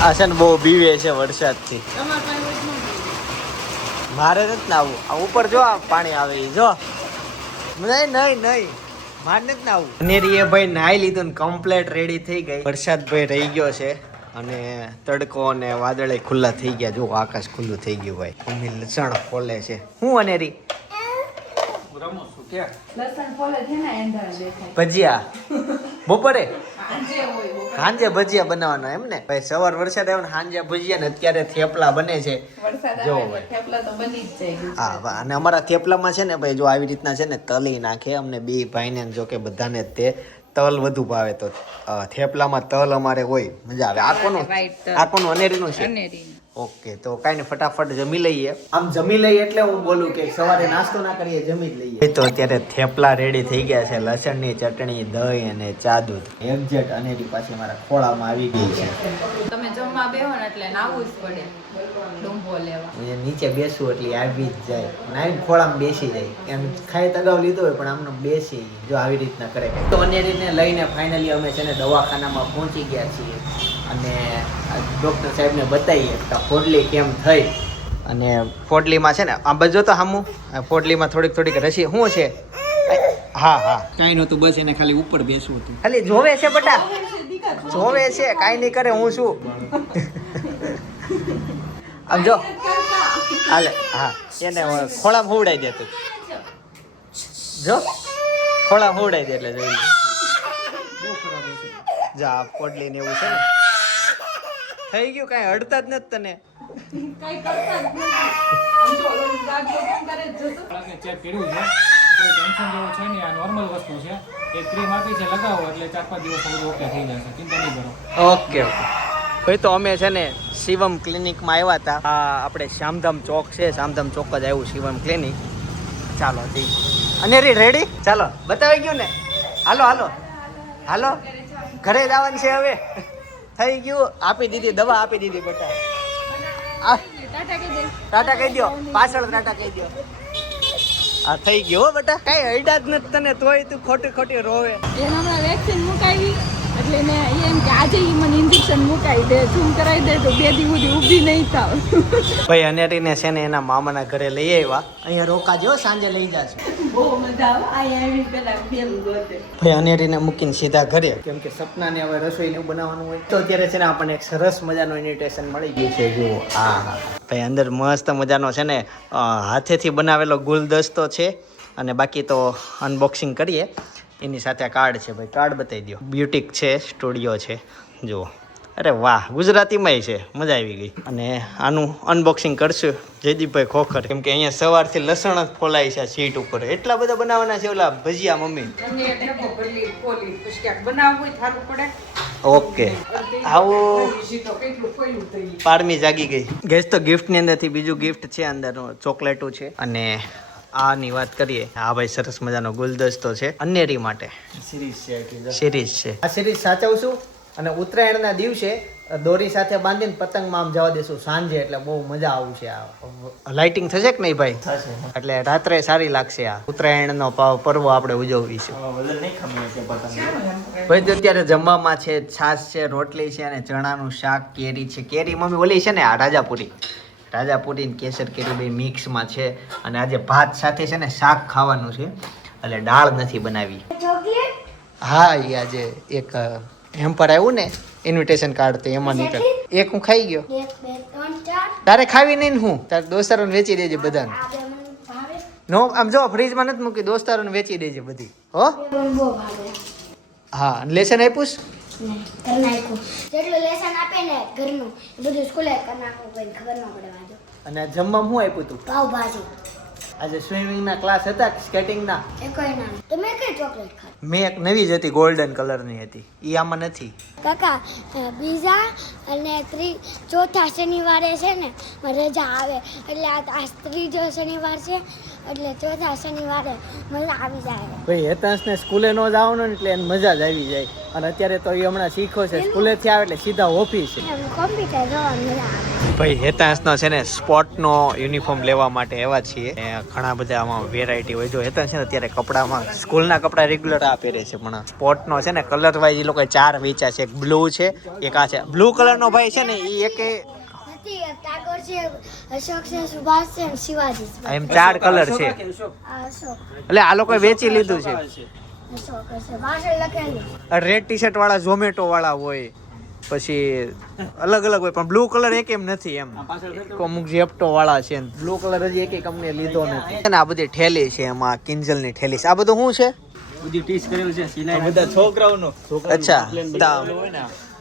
આ છે ને બહુ બીવે છે વરસાદથી. મારે નથી નાવું. આ ઉપર જો આ પાણી આવે જો. નહીં મારે નથી નાવું. અનેરી ભાઈ નાઈ લીધું ને કમ્પ્લેટ રેડી થઈ ગઈ. વરસાદ ભાઈ રહી ગયો છે અને તડકો અને વાદળે ખુલ્લા થઈ ગયા. જો આકાશ ખુલ્લું થઈ ગયું ભાઈ. મમ્મી લસણ ફોલે છે. હું અનેરી ભજીયા બપોરે સાંજે ભજીયા બનાવવાના એમ ને ભાઈ. સવાર વરસાદ આવ્યો ને સાંજે ભજીયા ને અત્યારે થેપલા બને છે. જો ભાઈ હા, અને અમારા થેપલામાં છે ને ભાઈ જો આવી રીતના છે ને તલી નાખે. અમને બે ભાઈને જો કે બધાને તે તલ વધુ ભાવે તો થેપલામાં તલ અમારે હોય, મજા આવે. આ કોનું અનેરીનું છે. ઓકે, તો કાંઈ ને ફટાફટ જમી લઈએ. આમ જમી લઈએ એટલે હું બોલું કે સવારે નાસ્તો ના કરીએ, જમી જ લઈએ. તો અત્યારે થેપલા રેડી થઈ ગયા છે. લસણની ચટણી, દહીં અને ચા દૂધ. એક્ઝેક્ટ અનેરી પાછી મારા ખોળામાં આવી ગઈ છે. તમે જમવા બેહો ને એટલે નાવું જ પડે. ડુંબો લેવા નીચે બેસવું એટલે આવી જ જાય. નાઈને ખોળામાં બેસી જાય. એમ ખાઈ તગાવ લીધો હોય પણ આમનો બેસી જો આવી રીતના કરે. તો અનેરીને લઈને ફાઇનલી અમે છે ને દવાખાનામાં પહોંચી ગયા છીએ અને ડૉક્ટર સાહેબને બતાવીએ કે ફોડલી કેમ થઈ. અને ફોડલીમાં છે ને આ બધો તો સામું ફોડલીમાં થોડીક રસી શું છે. હા કાંઈ નહોતું, બસ એને ખાલી ઉપર બેસવું હતું. ખાલી જોવે છે બટા, જોવે છે, કાંઈ નહીં કરે. હું શું આમ જો હાલે. હા, એને ખોળામાં હોવડાવી દે. તું જો ખોળામાં હોવડાવી દે એટલે જોઈ જા. ફોડલી ને એવું છે ને થઈ ગયું. કાંઈ અડતા જ નથી તને. ચેક કર્યું છે, કોઈ ટેન્શન જેવું છે નહીં. આ નોર્મલ વસ્તુ છે. એક ક્રીમ આપી છે, લગાવો એટલે 4-5 દિવસ બધું ઓકે થઈ જશે. ચિંતા નહીં કરો. ઓકે ભાઈ, તો અમે છે ને શિવમ ક્લિનિકમાં આવ્યા હતા. આ આપણે શ્યામધામ ચોક છે, શ્યામધામ ચોક જ આવ્યું શિવમ ક્લિનિક. ચાલો જઈ. અને રેડી ચાલો, બતાવી ગયું ને. હાલો ઘરે જવાનું છે હવે. થઈ ગયું, આપી દીધી દવા, આપી દીધી બેટા. ટાટા કહી દો, પાછળ ટાટા કહી દો. આ થઈ ગયો હો બેટા. કઈ અડ્યા જ નથી તને, તોય તું ખોટી રોવે. હમણાં વેક્સિન મુકાવી એટલે મેં એમ કે આજે મને ઇન્જેક્શન મુકાઈ દે, ઝૂમ કરાવી દે તો 2 દિવસ સુધી ઊભી નહીં થાવ. ભાઈ અનેરીને છે ને એના મામાના ઘરે લઈ આવ્યા. અહીંયા રોકાજો, સાંજે લઈ જાશું. બહુ મજા આવે. અહીંયા આવી પેલા બેન ગોતે. ભાઈ અનેરીને મૂકીને સીધા ઘરે, કેમ કે સપનાને હવે રસોઈને બનાવવાનું હોય. તો અત્યારે છે ને આપણને એક સરસ મજાનું ઇન્વિટેશન મળી ગયું છે. જુઓ હા ભાઈ, અંદર મસ્ત મજાનો છે ને હાથેથી બનાવેલો ગુલદસ્તો છે. અને બાકી તો અનબોક્સિંગ કરીએ. એની સાથે કાર્ડ છે ભાઈ, કાર્ડ બતાવી દો. બ્યુટિક છે, સ્ટુડિયો છે. જુઓ, અરે વાહ, ગુજરાતીમાંય છે, મજા આવી ગઈ. અને આનું અનબોક્સિંગ કરશું જયદીપભાઈ ખોખર, કેમ કે અહીંયા સવારથી લસણ જ ફોલાય છે સીટ ઉપર. એટલા બધા બનાવવાના છે ઓલા ભજીયા મમ્મી. ઓકે, આવું પારમી જાગી ગઈ. ગેસ તો ગિફ્ટની અંદરથી બીજું ગિફ્ટ છે, અંદર ચોકલેટું છે. અને આની વાત કરીએ, હા ભાઈ સરસ મજાનો ગુલદસ્તો છે અનેરી માટે. સિરીઝ છે. આ સિરીઝ સાચવશું અને ઉત્તરાયણના દિવસે દોરી સાથે બાંધીને પતંગમાં આમ જવા દેશું સાંજે. એટલે બહુ મજા આવશે. આ લાઇટિંગ થશે કે નહીં ભાઈ? થશે. એટલે રાત્રે સારી લાગશે. આ ઉત્તરાયણનો પર્વ આપણે ઉજવીશું. ભાઈ તો અત્યારે જમવામાં છે છાશ છે, રોટલી છે અને ચણાનું શાક, કેરી છે. કેરી મમ્મી ઓલી છે ને આ રાજાપુરી ને કેસર કેરી બે મિક્સમાં છે. અને આજે ભાત સાથે છે ને શાક ખાવાનું છે, એટલે દાળ નથી બનાવી. હા, એ આજે એક હેમ્પર આવ્યું ને ઇન્વિટેશન કાર્ડ, તો એમાં નીકળ એક હું ખાઈ ગયો. તારે ખાવી નહીં ને હું તારે દોસ્તારોને વેચી દેજે બધાને. નો આમ જો ફ્રીજમાં નથી મૂકી, દોસ્તારોને વેચી દેજે બધી. હો હા, લેસન આપ્યું અને જમવામાં શું આપ્યું તું? પાવભાજી. આજે સ્વિમિંગના ક્લાસ હતા, સ્કેટિંગના. મેં એક નવી જ હતી, ગોલ્ડન કલરની હતી. એ આમાં નથી કાકા. બીજા અને ચોથા શનિવારે છે ને રજા આવે, એટલે આ ત્રીજો શનિવાર છે એટલે ચોથા શનિવારે મજા આવી જાય. ભાઈ હેતાંશને સ્કૂલે ન જવાનું એટલે એને મજા જ આવી જાય. અને અત્યારે તો એ હમણાં શીખો છે, સ્કૂલેથી આવે એટલે સીધા ઓફિસ છે. એમ કોમ્પ્યુટર જોવા મજા આવે. ભાઈ હેતાંશનો છે ને સ્પોર્ટનો યુનિફોર્મ લેવા માટે આવ્યા છીએ. ઘણા બધા આમાં વેરાયટી હોય. જો હેતાંશ છે ને અત્યારે કપડામાં સ્કૂલના કપડા રેગ્યુલર આ પહેરે છે, પણ સ્પોર્ટનો છે ને કલર વાઇઝ એ લોકો 4 વેચ્યા છે. એક બ્લુ છે, એક આ છે. બ્લુ કલરનો ભાઈ છે ને એ એકે નથી, ટાગોર છે, અશોક છે, સુભાષ છે અને શિવાજી છે. એમ 4 કલર છે. આ અશોક, એટલે આ લોકોએ વેચી લીધું છે. અશોક છે, પાછળ લખેલું. રેડ ટી શર્ટ વાળા ઝોમેટો વાળા હોય, પછી અલગ અલગ હોય, પણ બ્લુ કલર એક એમ નથી. એમ અમુક જેપ્ટો વાળા છે, બ્લુ કલર હજી એક કંપની લીધો નથી. અને આ બધી ઠેલી છે, એમાં કિંજલની ઠેલી છે. આ બધું શું છે? બધી ટીચ કરેલું છે સિલાઈ, બધા છોકરાઓનો. અચ્છા,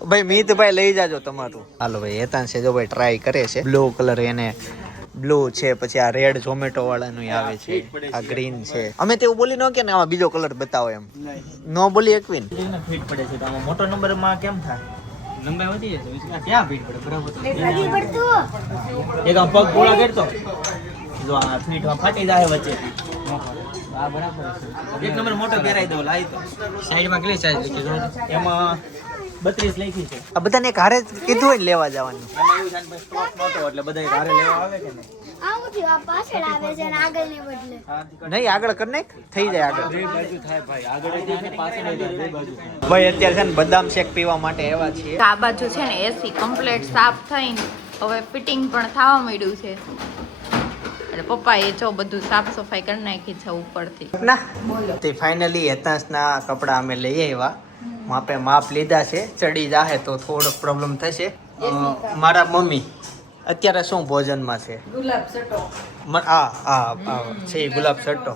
ભાઈ મિતભાઈ લઈ જાજો તમારું. હાલો ભાઈ હેતાંશ છે, જો ભાઈ ટ્રાય કરે છે. બ્લુ કલર એને બ્લુ છે, પછી આ રેડ ઝોમેટો વાળાનું આવે છે, આ ગ્રીન છે. અમે તેવું બોલી ન કે ને આમાં બીજો કલર બતાવો એમ નો બોલી એકવીન. ફિટ પડે છે. તો આમાં મોટો નંબર માં કેમ થાય? લંબાઈ વધી જશે, ક્યાં ફિટ પડે? બરાબર. નથી પડતું. એક આમ પગ ગોળા કરતો, જો આ ફિટ ફાટી જાય વચ્ચે. આ બરાબર છે. એક નંબર મોટો પહેરાઈ દો. લાઈ તો સાઈડમાં કેટલી સાઈઝ લખી છે? એમાં 32 લખી છે. આ બધાને એક હારે જ કીધું હોય ને લેવા જવાનું. એમાં એવું છે ને સ્ટોક નહોતો એટલે બધા હારે લેવા આવે કે નહીં? આવું થયું, આ પાછળ આવે છે અને આગળ ને બદલે. નહીં આગળ કર નાખ, થઈ જાય આગળ. બે બાજુ થાય ભાઈ, આગળ જાય ને પાછળ જાય, બે બાજુ. ભાઈ અત્યારે છે ને બદામ શેક પીવા માટે આવ્યા છીએ. આ બાજુ છે ને એસી કમ્પ્લીટ સાફ થઈને હવે ફિટિંગ પણ થવા માંડ્યું છે. એટલે પપ્પાએ જો બધું સાફ સફાઈ કરી નાખી છે ઉપરથી. ના તે ફાઇનલી હેતાંશના કપડા અમે લઈ આવ્યા. માપે માપ લીધા છે. ચડી જાહે તો થોડોક પ્રોબ્લેમ થશે. મારા મમ્મી અત્યારે શું ભોજનમાં છે? ગુલાબ સટો. છે ગુલાબ સટ્ટો.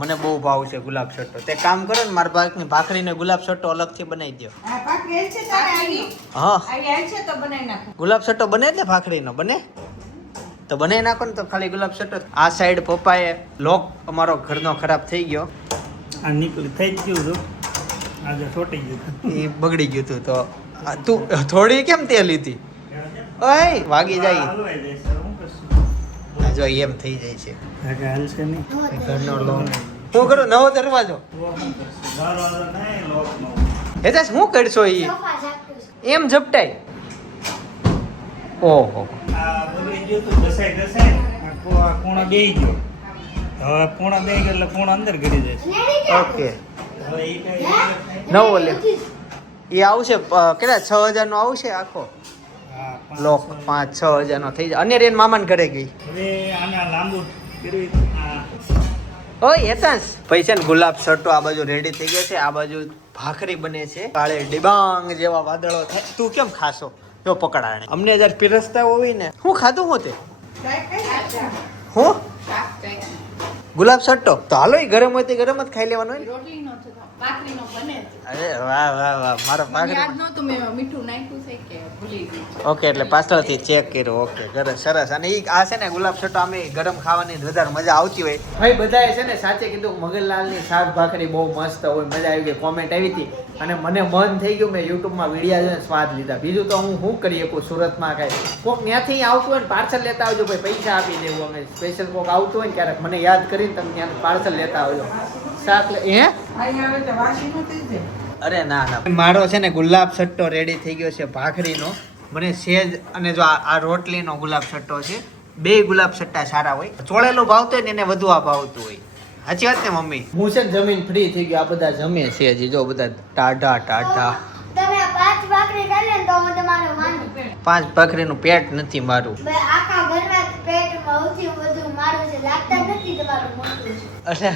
મને બહુ ભાવ છે ગુલાબ સટ્ટો. તે કામ કરો ને મારા ભાગની ભાખરીને ગુલાબ સટ્ટો અલગથી બનાવી દો. હા ગુલાબ સટ્ટો બને ને ભાખરીનો બને તો બનાવી નાખો ને તો ખાલી ગુલાબ સટ્ટો. આ સાઈડ પપ્પાએ લોક અમારો ઘરનો ખરાબ થઈ ગયો. આ નીકળી થઈ જ ગયું હતું, આજે છોટી ગયું. એ બગડી ગયું હતું. તો તું થોડી કેમ તે લીધી? ઓય વાગી જાય. જો એમ થઈ જાય છે ઘરનો લોન. હું કરું નવો દરવાજો. હેતાશ હું કરશો એ સોફા ઝાકતું છે. એમ ઝપટાય? ઓહો પૂર્ણ દઈ ગયો. હવે પૂર્ણ દઈ ગયો એટલે પૂર્ણ અંદર કરી જશે. નેડી ગયા. ઓકે હવે એ કઈ નવો લે. એ આવશે કેટલા 6000 નો આવશે આખો લોક. 5-6 હજાર નો થઈ જાય. અને રેન મામાને ઘરે ગઈ. હવે આના લાંબુ કર્યું. ઓય હેતાંશ પૈસા ને ગુલાબ સટ્ટો આ બાજુ રેડી થઈ ગયો છે. આ બાજુ ભાખરી બને છે. કાળે ડિબાંગ જેવા વાદળો થાય. તું કેમ ખાશો? જો પકડાણે અમને જયારે પીરસતા હોય ને. હું ખાધું હું તે હું ગુલાબ સટ્ટો તો હાલો એ ગરમ હોય તો ગરમ જ ખાઈ લેવાનો હોય ને. અરે વાહ વાહ વાહ મારો ભાખરી. ઓકે એટલે પાછળથી ચેક કર્યો. ઓકે સરસ સરસ. અને ઈ આ છે ને ગુલાબ સટ્ટો અમે ગરમ ખાવાની વધારે મજા આવતી હોય. ભાઈ બધાએ છે ને સાચે કીધું મગનલાલની શાક ભાખરી બહુ મસ્ત હોય. મજા આવી ગઈ. કોમેન્ટ આવી હતી અને મને મન થઈ ગયું. મેં યુટ્યુબમાં વિડીયો જોઈને સ્વાદ લીધા. બીજું તો હું શું કરી શકું સુરતમાં કાંઈ કોક ત્યાંથી આવતું હોય ને પાર્સલ લેતા આવજો ભાઈ. પૈસા આપી દેવું અમે. સ્પેશિયલ કોક આવતું હોય ને ક્યારેક મને યાદ કરીને તમે ત્યાં પાર્સલ લેતા આવજો. શાક અરે ના ના મારો છે ને ગુલાબ સટ્ટો રેડી થઈ ગયો છે ભાખરીનો. મને સેજ અને જો આ રોટલીનો ગુલાબ સટ્ટો છે. બે ગુલાબ સટ્ટા સારા હોય. ચોળેલો ભાવતો હોય ને એને વધુ આ ભાવતું હોય. સાચી વાત ને મમ્મી? હું છે ને જમીન ફ્રી થઈ ગયો. આ બધા જમે છે હજી જો બધા ટાઢા ટાઢા. તમે 5 ભાખરી કરી લે ને તો હું તમારું માનું. 5 ભાખરીનું પેટ નથી મારું. આખા ઘરના પેટમાં સૌથી વધુ મારું છે. લાગતા નથી તમારું મોટું છે. અચ્છા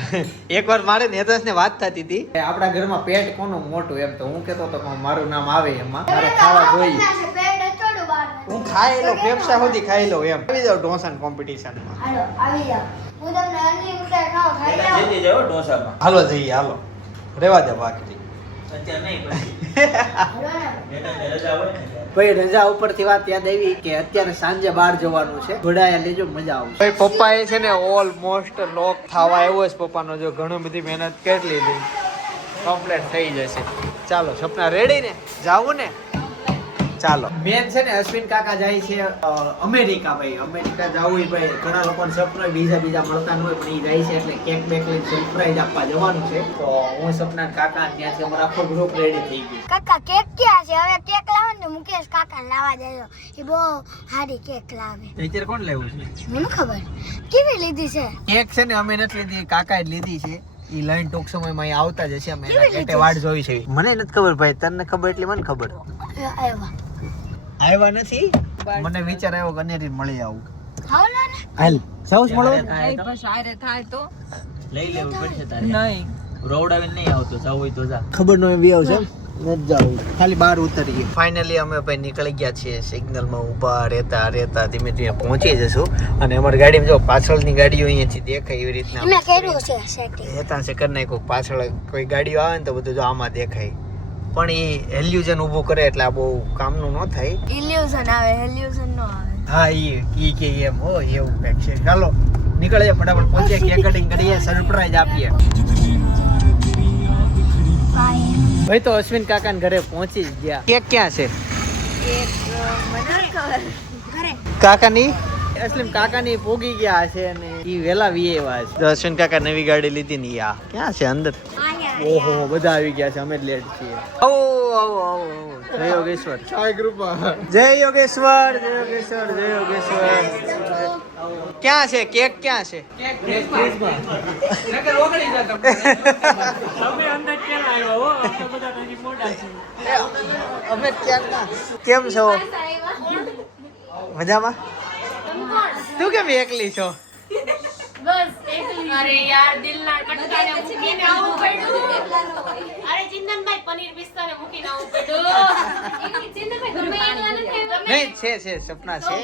એકવાર મારે નેતાસને વાત થતી હતી આપણા ઘરમાં પેટ કોનું મોટું એમ. તો હું કહેતો હતો કે મારું નામ આવે એમાં મારે ખાવા જોઈએ. પેટ થોડું બહાર હું ખાઈ લો ફેફસા સુધી ખાઈ લો એમ. આવી જાવ ઢોસાની કોમ્પિટિશનમાં. હાલો આવી જાઓ. હું તમને અનલિમિટેડ ખાવ ખાઈ જાવ. જલ્દી જાઓ ઢોસામાં. હાલો જઈએ હાલો. રેવા દે ભાખરી. અત્યારે નહીં હાલો ને. બેટાને રજા હોય ને ભાઈ રજા ઉપરથી વાત યાદ આવી કે અત્યારે સાંજે બહાર જવાનું છે. જોડાયા લેજો મજા આવશે. ભાઈ પપ્પાએ છે ને ઓલમોસ્ટ લોક થવા આવ્યો છે પપ્પાનો. જો ઘણું બધી મહેનત કરી લીધી. કમ્પ્લીટ થઈ જશે. ચાલો સપના રેડી ને જાવું ને ચાલો મેન છે ને અશ્વિન કાકા જાય છે અમેરિકા. ભાઈ અમેરિકા જવું ભાઈ ઘણા લોકોને સરપ્રાઈઝ બીજા મળતા ન હોય પણ એ જાય છે એટલે કેક બેક લઈને સરપ્રાઈઝ આપવા જવાનું છે. તો હું સપના કાકા ત્યાંથી અમારો આખો ગ્રુપ રેડી થઈ ગયું. કાકા કેક ક્યાં છે? હવે કેક લાવો ને મુકેશ કાકા લાવવા દેજો. એ બહુ સારી કેક લાવે. અત્યારે કોણ લેવું છે? મને ખબર કેવી લીધી છે કેક છે ને અમે નથી લીધી, કાકાએ લીધી છે. ઈ લાઈન ટૂંક સમયમાં અહીં આવતા જ હશે. અમે એના માટે વાટ જોઈ છે. મને નથી ખબર ભાઈ, તને ખબર એટલે મને ખબર. આવ્યા નથી. મને વિચાર આવ્યો કે અનેરી મળી આવું. હાલ સાઉસ મળો. થાય તો લઈ લેવું પડશે તારે. નહીં રોવડાવીને નહીં આવતો, જવું હોય તો જા. ખબર ન એવી આવશે નથી જાવું, ખાલી બહાર ઉતરીએ. ફાઇનલી અમે ભાઈ નીકળી ગયા છીએ. સિગ્નલમાં ઊભા રહેતા ધીમે ધીમે પહોંચી જશું. અને અમારી ગાડીમાં જો પાછળની ગાડીઓ અહીંયાથી દેખાય એવી રીતના મેં કર્યું છે સેટિંગ. હેતા છે કરી નાખ્યું. પાછળ કોઈ ગાડીઓ આવે ને તો બધું જો આમાં દેખાય. પણ એ હેલ્યુઝન ઊભું કરે એટલે આ બહુ કામનું ન થાય. ઇલ્યુઝન આવે, હેલ્યુઝન નો આવે. હા ઈ કે એમ હો એવું કંઈક છે. ચાલો નીકળીએ ફટાફટ, પહોંચીએ, કેક કટિંગ કરીએ, સરપ્રાઈઝ આપીએ. ભાઈ તો અશ્વિન કાકાના ઘરે પહોંચી જ ગયા. કેક ક્યાં છે? કાકાની અશ્વિન કાકાની પોગી ગયા છે અને ઈ વેલા વીએવા છે. અશ્વિન કાકા નવી ગાડી લીધી ને આ ક્યાં છે અંદર? ઓહો બધા આવી ગયા છે, અમે જ લેટ છીએ. આવો આવો આવો જય યોગેશ્વર. જય યોગેશ્વર, જય યોગેશ્વર, જય યોગેશ્વર. ક્યાં છે કેક? ક્યાં છે? અમે ક્યાં? કેમ છો? મજામાં? તું કેમ એકલી છો? અરે યાર દિલના કટકાને મૂકીને આવું પડ્યું. અરે ચિંતનભાઈ પનીર પિસ્તાને મૂકીને આવું પડ્યું. ચિંતનભાઈ તમે એકલા નથી આવ્યા? નહીં છે સપના છે.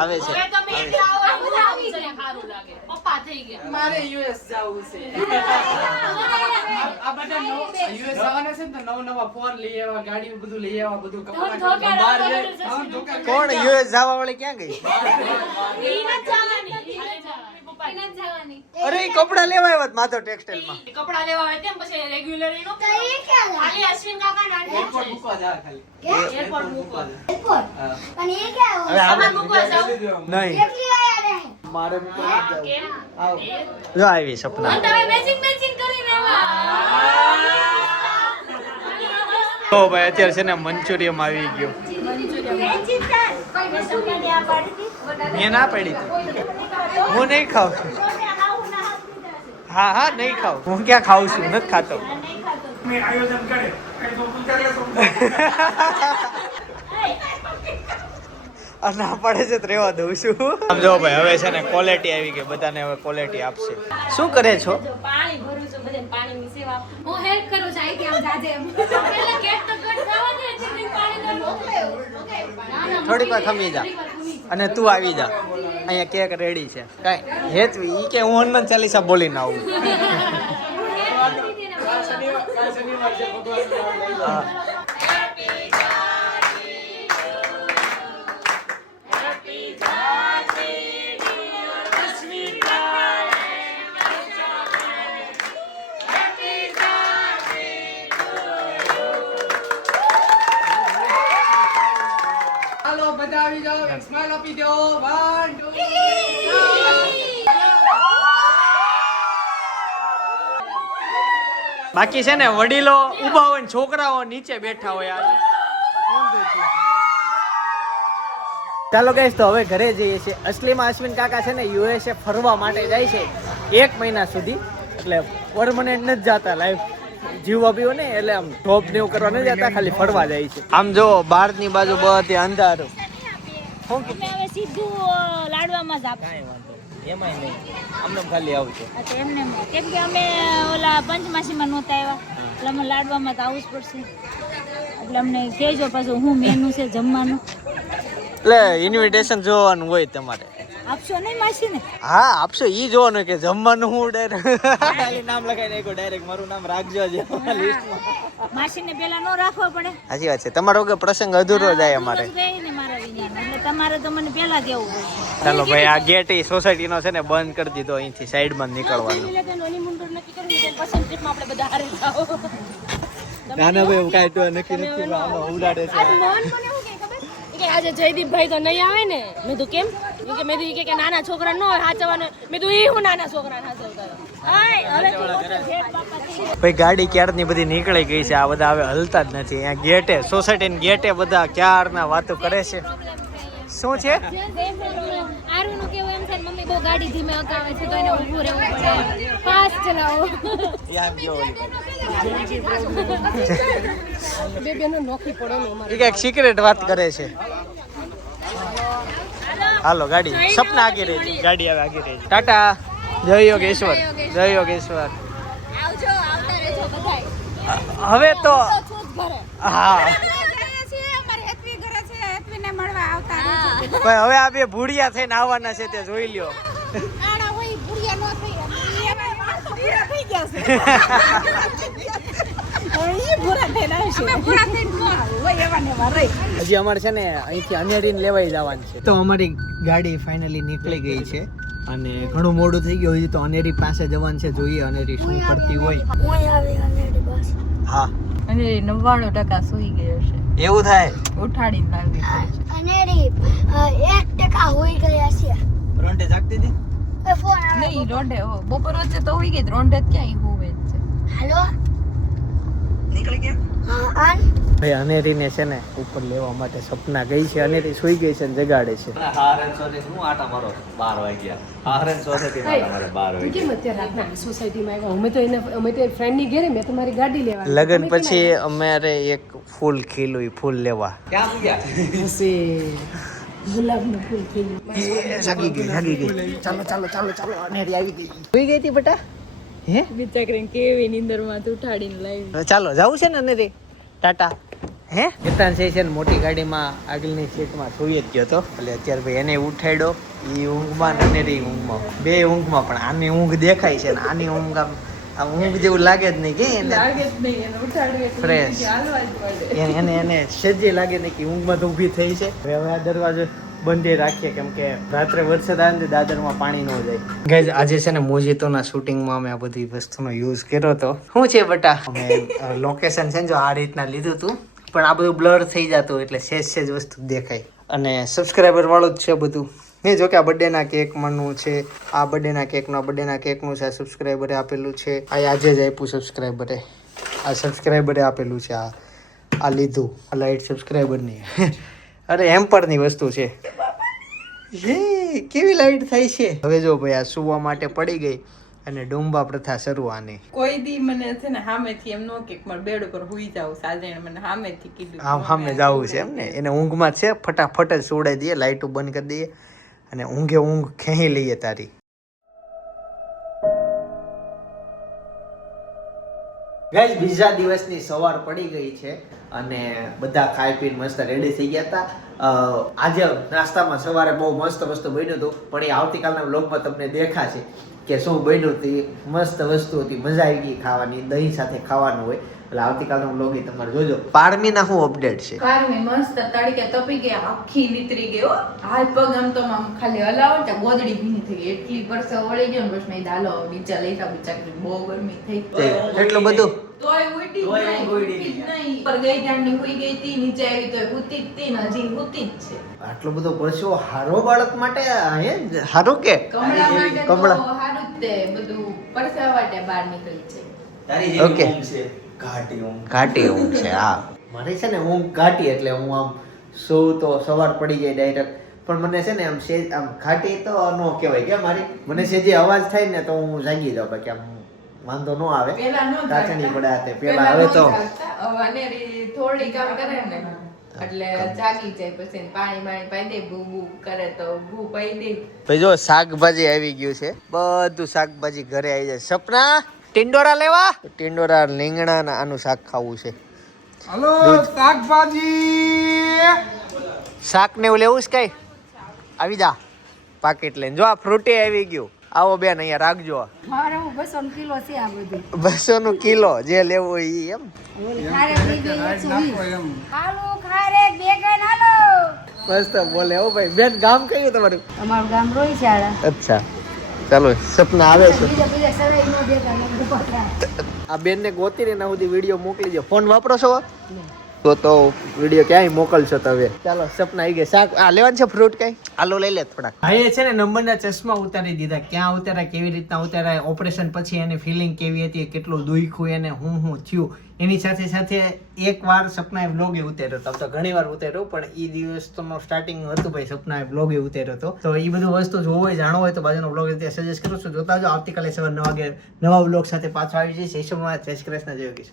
આવે છે. હવે તમે એકલા આવો તો બધા આવી જાય, સારું લાગે. પપ્પા થઈ ગયા. મારે યુએસ જવું છે. આ બધા યુએસ જવાના છે ને તો નવા ફોન લઈ આવ્યા, ગાડી બધું લઈ આવ્યા, બધું કપડાં બહાર જાય. કોણ યુએસ જવા વાળી ક્યાં ગઈ? ઈ નથી જવાની. પપ્પા ઈ નથી જવાની. અરે ઈ કપડા લેવા આવ્યા માધવ ટેક્સટાઇલ માં. કપડા લેવા હોય તેમ પછી રેગ્યુલર નો ખાલી અશ્વિન કાકા ના એરપોર્ટ મૂકવા જા ખાલી. એરપોર્ટ મૂકવા. અને એ ક્યાં હવે સામાન મૂકવા જાવ. નહીં કેટલી આયા રહે? મારે મૂકવા જ જવું. કેમ? આવ જો આવી સપના. તમે મેચિંગ કરીને તો ભાઈ અત્યારે છે ને મંચુરિયમ આવી ગયો. મેં ના પાડી હતી. હું નહીં ખાઉં છું. હા નહીં ખાઉં. હું ક્યાં ખાઉં છું? નથી ખાતો. ના પડે છે તો રહેવા દઉં છું. સમજો ભાઈ હવે છે ને ક્વોલિટી આવી ગઈ. બધાને હવે ક્વોલિટી આપશે. શું કરે છો? પાણી ભરું છું, બધાને પાણીની સેવા હું હેલ્પ કરું છું. આઈ કેમ જાજે એમ પેલા કેક તો કટ થવા દે છે, પાણી તો મોકલ્યો. ઓકે થોડીક વાર થમી જા અને તું આવી જા. અહીંયા કેક રેડી છે. કાંઈ હેતવી ઈ કે હું હનુમાન ચાલીસા બોલીને આવું. શનિવાર છે ભગવાન. હા. હાલો બધા આવી જાઓ, એક સ્માઈલ આપી દો. 1 2 બાકી છે ને વડીલો ઊભા હોય ને છોકરાઓ નીચે બેઠા હોય. આજે ચાલો ગાઈસ તો હવે ઘરે જઈએ છીએ. અસલીમાં અશ્વિન કાકા છે ને યુએસએ ફરવા માટે જાય છે 1 મહિના સુધી. એટલે પરમનન્ટ નથી જતા, લાઈફ જીવવા પીવો ને એટલે આમ જોબ ને એવું કરવા નથી જતા, ખાલી ફરવા જાય છે. આમ જો બહારની બાજુ બધી અંધારું. હવે સીધું લાડવામાં જ આપશું. કાંઈ વાંધો એમાંય નહીં, આમને ખાલી આવું છે. અચ્છા એમને કેમ કે અમે ઓલા પંચમાસીમાં નહોતા આવ્યા એટલે અમે લાડવામાં તો આવવું જ પડશે. એટલે અમને કહેજો પાછું હું મેનુ છે જમવાનું. એટલે ઇન્વિટેશન જોવાનું હોય તમારે. આપશો નહીં માસી ને? હા આપશો. ઈ જોવાનું કે જમવાનું હું ખાલી નામ લખાઈ નાખ્યું, ડાયરેક્ટ મારું નામ રાખજો જ લિસ્ટમાં. માસીને પેલા ન રાખવો પડે. સાચી વાત છે. તમારો કે પ્રસંગ અધૂરો જાય અમારે. ગઈ ને મારા વિજ્ઞાન એટલે તમારે તો મને પેલા કેવું પડશે. ચાલો ભાઈ આ ગેટ ઈ સોસાયટીનો છે ને બંધ કરી દીધો. અહીંથી સાઈડમાં નીકળવાનું. નાના ભાઈ કાંઈ તો નક્કી નથી આમાં ઉડાડે છે આજ મોહન મને શું કહે ખબર કે આજે જયદીપભાઈ તો નહીં આવે ને મેં તો કેમ કે મેં તો કે નાના છોકરા ન હોય હાચવાનો મેં તો ઈ હું નાના છોકરા હાચવતા હવે ભાઈ ગાડી ક્યારની બધી નીકળી ગઈ છે આ બધા હવે હલતા જ નથી અહીંયા ગેટે સોસાયટીના ગેટે બધા ક્યારના વાતો કરે છે શું છે આરુનું કેવું એમ છે ને મમ્મી બહુ ગાડી ધીમે હકાવે છે તો એને ઊભું રહેવું પડે ફાસ્ટ ચલાવો બે બેનો નોખી પડો ને અમારે એ કઈક સિક્રેટ વાત કરે છે હાલો ગાડી સપના આગી રહી છે ગાડી આવે આગી રહી છે ટાટા જય યોગેશ્વર જય યોગેશ્વર આવજો આવતા રહેજો બધાય હવે તો છું જ ઘરે હા અમારી હેતવી ઘરે છે હેતવીને મળવા આવતા રહેજો પણ હવે આ બે ભૂડિયા થઈને આવવાના છે તે જોઈ લ્યો આડા હોય ભૂરિયા ન થઈ રહ્યા ભૂરા થઈ ગયા છે ઈ ભૂરા થઈને આવશે અમે ભૂરા થઈને ન હોય એવા ને રહી હજી અમારે છે ને અહીંથી અનેરીને લેવાઈ જવાનું છે તો અમારી ગાડી ફાઇનલી નીકળી ગઈ છે અને ઘણું મોડું થઈ ગયું હજી તો અનેરી પાસે જવાનું છે જોઈએ અનેરી શું કરતી હોય હું આવી અને બસ હા અને 99% સૂઈ ગયો છે એવું થાય ઉઠાડીને લાવી અને 1% હોઈ ગયા છે રોંડે જાગતી હતી એ ફોન આવે નહીં રોંઢે બપોર વચ્ચે તો હોઈ ગઈ રોંઢે જ ક્યાંય હોવે જ છે હાલો નીકળી ગયા હા આન ભાઈ અનેરીને છે ને ઉપર લેવા માટે સપના ગઈ છે અનેરી સૂઈ ગઈ છે ને જગાડે છે કેમ અત્યારે રાતના સોસાયટીમાં આવ્યા અમે તો ફ્રેન્ડની ઘરે મેં તમારી ગાડી લેવા લગન પછી અમારે એક ફૂલ ખીલું ફૂલ લેવા ગુલાબનું ફૂલ ખીલું જાગી ગઈ ચાલો અનેરી આવી ગઈ સૂઈ ગઈ હતી બેટા હે બિચારીને કેવી નીંદરમાં ઉઠાડીને લાવી ચાલો જવું છે ને અનેરી ટાટા હે કેતાન છે ને મોટી ગાડીમાં આગળની સીટમાં સૂઈ જ ગયો હતો એટલે અત્યારે ભાઈ એને ઉઠાડ્યો એ ઊંઘમાં ને અનેરી ઊંઘમાં બે ઊંઘમાં પણ આની ઊંઘ દેખાય છે ને આની ઊંઘ આમ ઊંઘ જેવું લાગે જ નહીં કે એને ફ્રેશ એને સજ્જે લાગે નહીં કે ઊંઘમાં તો ઊભી થઈ છે હવે આ દરવાજો બંધ રાખીએ કેમ કે રાત્રે વરસાદ આવે ને દાદરમાં પાણી ન જાય ગાઈઝ આજે છે ને મોજીતોના શૂટિંગમાં અમે આ બધી વસ્તુનો યુઝ કર્યો હતો શું છે બટા અમે લોકેશન છે ને જો આ રીતના લીધું હતું પણ આ બધું બ્લર થઈ જતું એટલે સેજ વસ્તુ દેખાય અને સબસ્ક્રાઈબર વાળું જ છે બધું નહીં જો કે આ બર્થડેના કેકમાંનું છે આ બર્થડેના કેકનું છે આ સબસ્ક્રાઈબરે આપેલું છે આ આજે જ આપ્યું સબસ્ક્રાઈબરે આ સબસ્ક્રાઈબરે આપેલું છે આ લીધું આ લાઈટ સબસ્ક્રાઈબરની અરે હેમ્પરની વસ્તુ છે કેવી લાઈટ થાય છે હવે જો ભાઈ આ સુવા માટે પડી ગઈ અને ડુંબા પ્રથા શરૂ આની કોઈ દી મને છે ને સામેથી એમ નો કે મારે બેડ ઉપર હુઈ જાવ સાજણ મને સામેથી કીધું આમ સામે જવું છે એમ ને એને ઊંઘમાં છે ફટાફટ જ સુવડાવી દઈએ લાઈટો બંધ કરી દઈએ અને ઊંઘ ખેંચી લઈએ તારી ગાઈસ બીજા દિવસની સવાર પડી ગઈ છે અને બધા ખાઈ પીને મસ્ત રેડી થઈ ગયા હતા આજે નાસ્તામાં સવારે બહુ મસ્ત વસ્તુ બન્યું હતું પણ એ આવતીકાલના વ્લોગમાં તમને દેખાશે કે શું બન્યું હતું મસ્ત વસ્તુ હતી મજા આવી ગઈ ખાવાની દહીં સાથે ખાવાનું હોય એટલે આવતીકાલનો વ્લોગ તમારે જોજો પારમીના શું અપડેટ છે પારમી મસ્ત તડકે તપી ગઈ આખી નીતરી ગઈ હો હાથ પગ આમ તો આમ ખાલી હલાવો ત્યાં ગોદડી ભીની થઈ ગઈ એટલી પરસે વળી ગયો ને બસ મેં દાલો નીચે લઈ જા બિચારી બહુ ગરમી થઈ એટલું બધું તોય ઉડી નહીં પર ગઈ જાણની હુઈ ગઈ તી નીચે આવી તોય હુતી જ તી ને હજી હુતી જ છે આટલો બધો પરસેવો હારો બાળક માટે હે હારું કે કમળા માટે તો કમળા હારું જ તે બધું પરસેવા માટે બહાર નીકળી છે ઓકે ઘાટી ઊંઘ છે હા મારે છે ને ઊંઘ ઘાટી એટલે હું આમ સૌ તો સવાર પડી જાય ડાયરેક્ટ પણ મને છે ને આમ સેજ આમ ઘાટી તો ન કહેવાય કે મારી મને સેજે અવાજ થાય ને તો હું જાગી જાઉં બાકી આમ વાંધો ન આવે પેલા નો કાચણી પડ્યા તે પેલા હવે તો અને થોડી કામ કરે ને એટલે જાગી જાય પછી પાણી પાઈ દે ભૂ કરે તો ભૂ પાઈ દે ભાઈ જો શાકભાજી આવી ગયું છે બધું શાકભાજી ઘરે આવી જાય સપના ટિંડોરા લેવા ટિંડોરા રીંગણા ને આનું શાક ખાવું છે હલો શાકભાજી શાક ને એવું લેવું છે કઈ આવી જા પાકેટ લઈને જો આ ફ્રૂટી આવી ગયું આવો બેન અહીંયા રાખજો મારે 200 કિલો છે આ બધું 200 કિલો જે લેવું હોય ઈ એમ હાલો ખારે બેગન હાલો મસ્ત બોલે હો ભાઈ બેન ગામ કયું તમારું અમારું ગામ રોઈશાળા અચ્છા ચાલો સપના આવે છે બીજા સરાઈ નો દેતા આ બેનને ગોતીને એના સુધી વિડીયો મોકલી દો. ફોન વાપરો છો તો વિડીયો ક્યાંય મોકલશો તમે. ચાલો સપના આવી ગયા. શાક આ લેવાનું છે ફ્રૂટ કઈ આલો લઈ લે થોડાક. ભાઈએ છે ને નંબરના ચશ્મા ઉતારી દીધા. ક્યાં ઉતાર્યા, કેવી રીતના ઉતાર્યા, ઓપરેશન પછી એની ફિલિંગ કેવી હતી, કેટલું દુખ્યું એને, હું થયું. એની સાથે સાથે એકવાર સપનાએ વ્લોગે ઉતાર્યો હતો. તો ઘણી વાર ઉતાર્યો પણ એ દિવસ તો સ્ટાર્ટિંગ હતું ભાઈ સપનાએ વ્લોગે ઉતાર્યો હતો. તો એ બધું વસ્તુ જોવો હોય જાણવો હોય તો બાજુનો વ્લોગ સજેસ્ટ કરું છું. જોતા જો આવતીકાલે સવારે 9 વાગે નવા વ્લોગ સાથે પાછો આવી જઈશ. એ સમયમાં જય શ્રી કૃષ્ણ, જય યોગેશ.